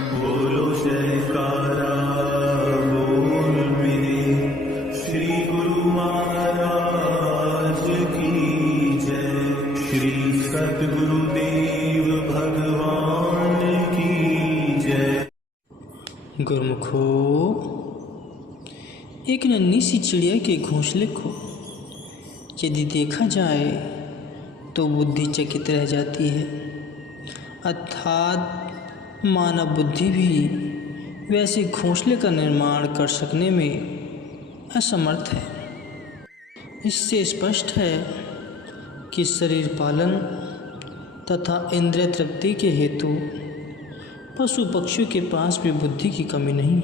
बोलो जयकारा बोल मेरे श्री गुरु महाराज की जय। श्री सद्गुरुदेव भगवान की जय। गुरुमुखो, एक नन्ही सी चिड़िया के घोंसले को यदि देखा जाए तो बुद्धि चकित रह जाती है। अर्थात मानव बुद्धि भी वैसे घोंसले का निर्माण कर सकने में असमर्थ है। इससे स्पष्ट है कि शरीर पालन तथा इंद्रिय तृप्ति के हेतु पशु पक्षियों के पास भी बुद्धि की कमी नहीं।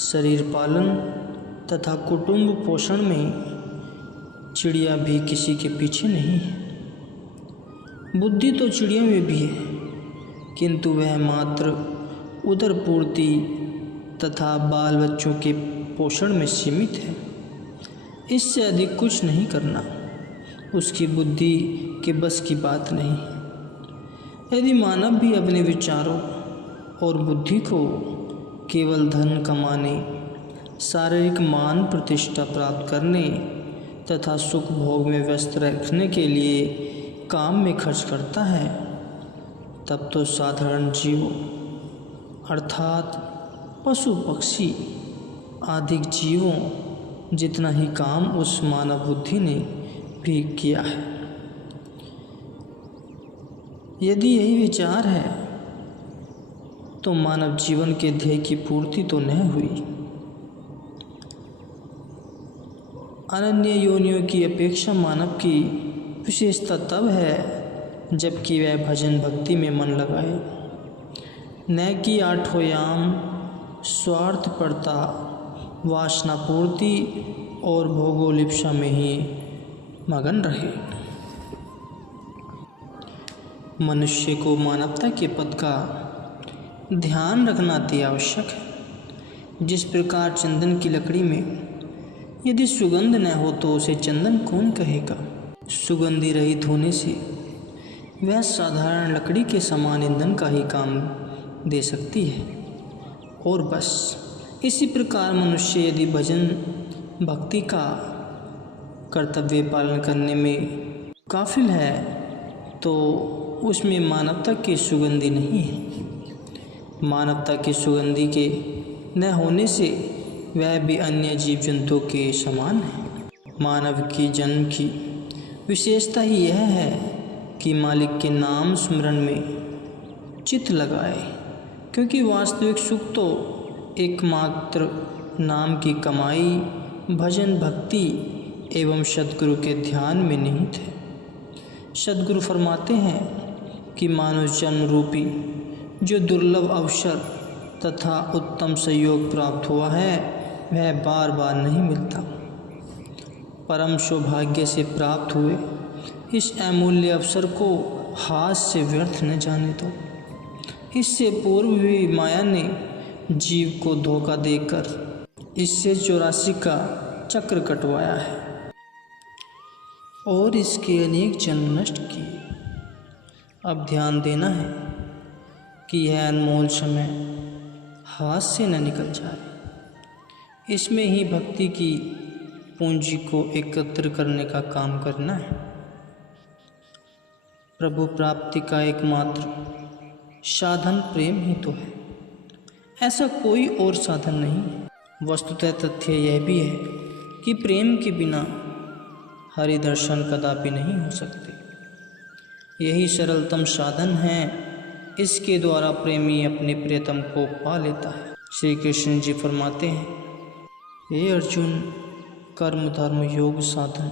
शरीर पालन तथा कुटुंब पोषण में चिड़िया भी किसी के पीछे नहीं है। बुद्धि तो चिड़िया में भी है, किंतु वह मात्र उदर पूर्ति तथा बाल बच्चों के पोषण में सीमित है। इससे अधिक कुछ नहीं करना उसकी बुद्धि के बस की बात नहीं। यदि मानव भी अपने विचारों और बुद्धि को केवल धन कमाने, शारीरिक मान प्रतिष्ठा प्राप्त करने तथा सुख भोग में व्यस्त रखने के लिए काम में खर्च करता है, तब तो साधारण जीवों अर्थात पशु पक्षी आदि जीवों जितना ही काम उस मानव बुद्धि ने भी किया है। यदि यही विचार है तो मानव जीवन के ध्येय की पूर्ति तो न हुई। अनन्य योनियों की अपेक्षा मानव की विशेषता तब है जबकि वह भजन भक्ति में मन लगाए, न कि आठों याम स्वार्थपरता, वासना पूर्ति और भोगोलिप्सा में ही मगन रहे। मनुष्य को मानवता के पद का ध्यान रखना अति आवश्यक है। जिस प्रकार चंदन की लकड़ी में यदि सुगंध न हो तो उसे चंदन कौन कहेगा। सुगंधि रहित होने से वह साधारण लकड़ी के समान ईंधन का ही काम दे सकती है। और बस इसी प्रकार मनुष्य यदि भजन भक्ति का कर्तव्य पालन करने में काफिल है तो उसमें मानवता की सुगंधि नहीं है। मानवता की सुगंधि के न होने से वह भी अन्य जीव जंतुओं के समान है। मानव की जन्म की विशेषता ही यह है कि मालिक के नाम स्मरण में चित्त लगाए, क्योंकि वास्तविक सुख तो एकमात्र नाम की कमाई, भजन भक्ति एवं सद्गुरु के ध्यान में निहित है। सद्गुरु फरमाते हैं कि मानव जन्म रूपी जो दुर्लभ अवसर तथा उत्तम सहयोग प्राप्त हुआ है वह बार बार नहीं मिलता। परम सौभाग्य से प्राप्त हुए इस अमूल्य अवसर को हाथ से व्यर्थ न जाने दो। इससे पूर्व भी माया ने जीव को धोखा देकर इससे 84 का चक्र कटवाया है और इसके अनेक जन्म नष्ट किए। अब ध्यान देना है कि यह अनमोल समय हाथ से न निकल जाए। इसमें ही भक्ति की पूंजी को एकत्र करने का काम करना है। प्रभु प्राप्ति का एकमात्र साधन प्रेम ही तो है, ऐसा कोई और साधन नहीं है। वस्तुतः तथ्य यह भी है कि प्रेम के बिना हरि दर्शन कदापि नहीं हो सकते। यही सरलतम साधन है, इसके द्वारा प्रेमी अपने प्रियतम को पा लेता है। श्री कृष्ण जी फरमाते हैं, हे अर्जुन, कर्म धर्म योग साधन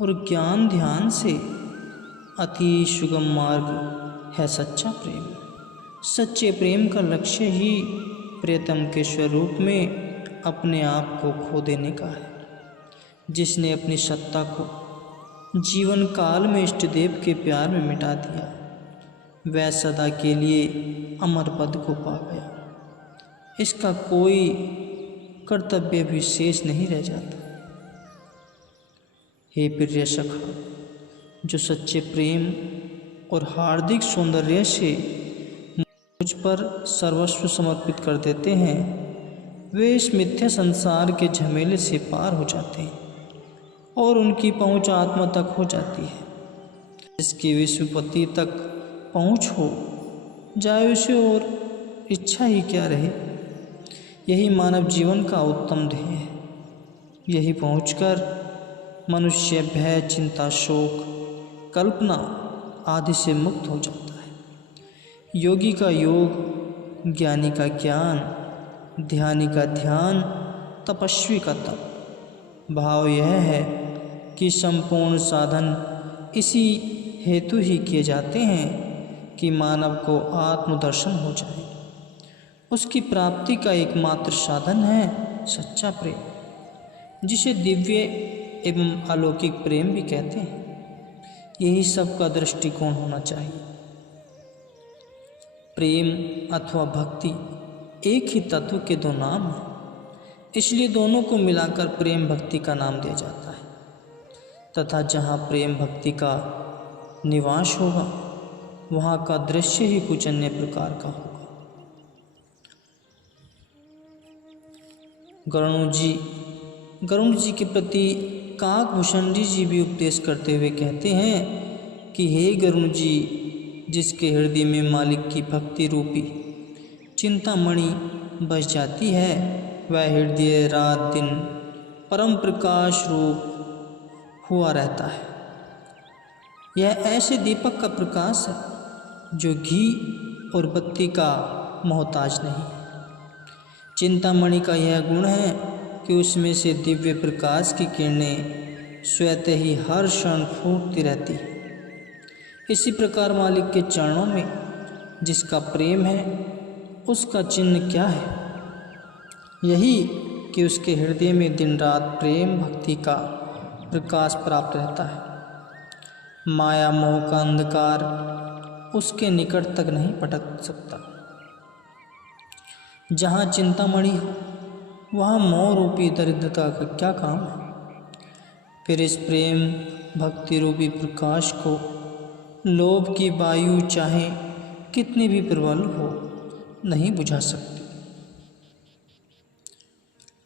और ज्ञान ध्यान से अति सुगम मार्ग है सच्चा प्रेम। सच्चे प्रेम का लक्ष्य ही प्रियतम के स्वरूप में अपने आप को खो देने का है। जिसने अपनी सत्ता को जीवन काल में इष्ट देव के प्यार में मिटा दिया वह सदा के लिए अमर पद को पा गया। इसका कोई कर्तव्य भी शेष नहीं रह जाता। हे प्रिय सखा, जो सच्चे प्रेम और हार्दिक सौंदर्य से मुझ पर सर्वस्व समर्पित कर देते हैं, वे इस मिथ्या संसार के झमेले से पार हो जाते हैं और उनकी पहुंच आत्मा तक हो जाती है। जिसकी विश्वपति तक पहुंच हो जाए उसे और इच्छा ही क्या रहे। यही मानव जीवन का उत्तम ध्येय है। यही पहुंचकर मनुष्य भय, चिंता, शोक, कल्पना आदि से मुक्त हो जाता है। योगी का योग, ज्ञानी का ज्ञान, ध्यानी का ध्यान, तपस्वी का तप। भाव यह है कि संपूर्ण साधन इसी हेतु ही किए जाते हैं कि मानव को आत्मदर्शन हो जाए। उसकी प्राप्ति का एकमात्र साधन है सच्चा प्रेम, जिसे दिव्य एवं अलौकिक प्रेम भी कहते हैं। यही सबका दृष्टिकोण होना चाहिए। प्रेम अथवा भक्ति एक ही तत्व के दो नाम हैं, इसलिए दोनों को मिलाकर प्रेम भक्ति का नाम दिया जाता है। तथा जहाँ प्रेम भक्ति का निवास होगा वहाँ का दृश्य ही कुछ अन्य प्रकार का होगा। गरुड़ जी के प्रति काकभूषणी जी भी उपदेश करते हुए कहते हैं कि हे गरुड़ जी, जिसके हृदय में मालिक की भक्ति रूपी चिंतामणि बस जाती है, वह हृदय रात दिन परम प्रकाश रूप हुआ रहता है। यह ऐसे दीपक का प्रकाश है जो घी और बत्ती का मोहताज नहीं। चिंतामणि का यह गुण है कि उसमें से दिव्य प्रकाश की किरणें स्वतः ही हर क्षण फूटती रहती है। इसी प्रकार मालिक के चरणों में जिसका प्रेम है उसका चिन्ह क्या है? यही कि उसके हृदय में दिन रात प्रेम भक्ति का प्रकाश प्राप्त रहता है। माया मोह का अंधकार उसके निकट तक नहीं पटक सकता। जहाँ चिंतामणि हो वहाँ मोह रूपी दरिद्रता का क्या काम है? फिर इस प्रेम भक्ति रूपी प्रकाश को लोभ की वायु चाहे कितनी भी प्रबल हो नहीं बुझा सकती,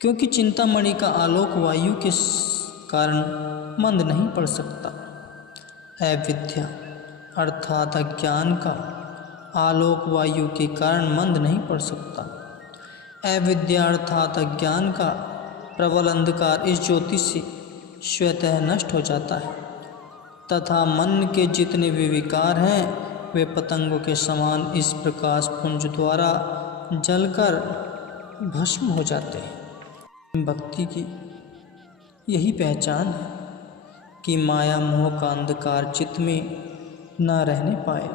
क्योंकि चिंतामणि का आलोक वायु के कारण मंद नहीं पड़ सकता। अविद्या अर्थात अज्ञान का आलोक वायु के कारण मंद नहीं पड़ सकता। अविद्या अर्थात अज्ञान का प्रबल अंधकार इस ज्योति से स्वतः नष्ट हो जाता है तथा मन के जितने भी विकार हैं वे पतंगों के समान इस प्रकाश पुंज द्वारा जलकर भस्म हो जाते हैं। भक्ति की यही पहचान है कि माया मोह का अंधकार चित्त में न रहने पाए।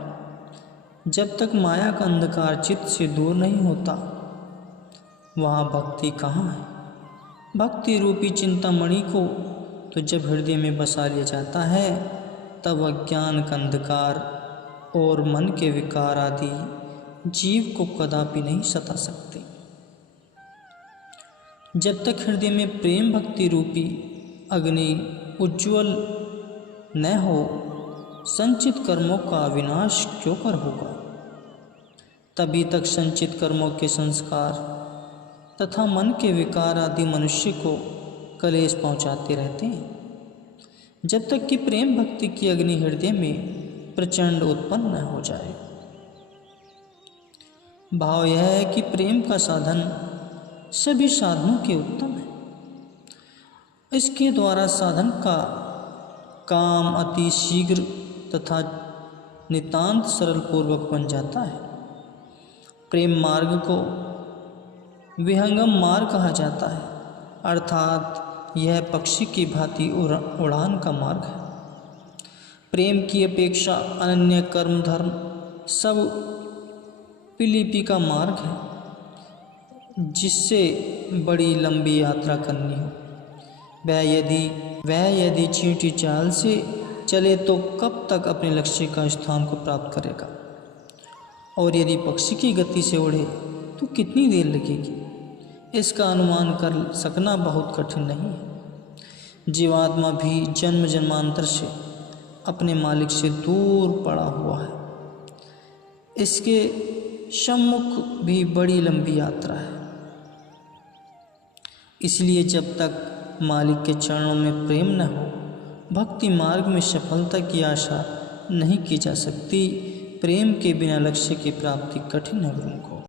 जब तक माया का अंधकार चित्त से दूर नहीं होता वहाँ भक्ति कहाँ है? भक्ति रूपी चिंतामणि को तो जब हृदय में बसा लिया जाता है तब अज्ञान का अंधकार और मन के विकार आदि जीव को कदापि नहीं सता सकते। जब तक हृदय में प्रेम भक्ति रूपी अग्नि उज्ज्वल न हो, संचित कर्मों का विनाश क्यों कर होगा? तभी तक संचित कर्मों के संस्कार तथा मन के विकार आदि मनुष्य को कलेश पहुंचाते रहते हैं, जब तक कि प्रेम भक्ति की अग्नि हृदय में प्रचंड उत्पन्न न हो जाए। भाव यह है कि प्रेम का साधन सभी साधनों के उत्तम है। इसके द्वारा साधन का काम अति शीघ्र तथा नितांत सरल पूर्वक बन जाता है। प्रेम मार्ग को विहंगम मार्ग कहा जाता है, अर्थात यह पक्षी की भांति उड़ान का मार्ग है। प्रेम की अपेक्षा अनन्य कर्म धर्म सब पिलीपी का मार्ग है, जिससे बड़ी लंबी यात्रा करनी हो। वह यदि चींटी चाल से चले तो कब तक अपने लक्ष्य का स्थान को प्राप्त करेगा, और यदि पक्षी की गति से उड़े तो कितनी देर लगेगी, इसका अनुमान कर सकना बहुत कठिन नहीं है। जीवात्मा भी जन्म जन्मांतर से अपने मालिक से दूर पड़ा हुआ है। इसके सम्मुख भी बड़ी लंबी यात्रा है। इसलिए जब तक मालिक के चरणों में प्रेम न हो, भक्ति मार्ग में सफलता की आशा नहीं की जा सकती। प्रेम के बिना लक्ष्य की प्राप्ति कठिन है गुरु को।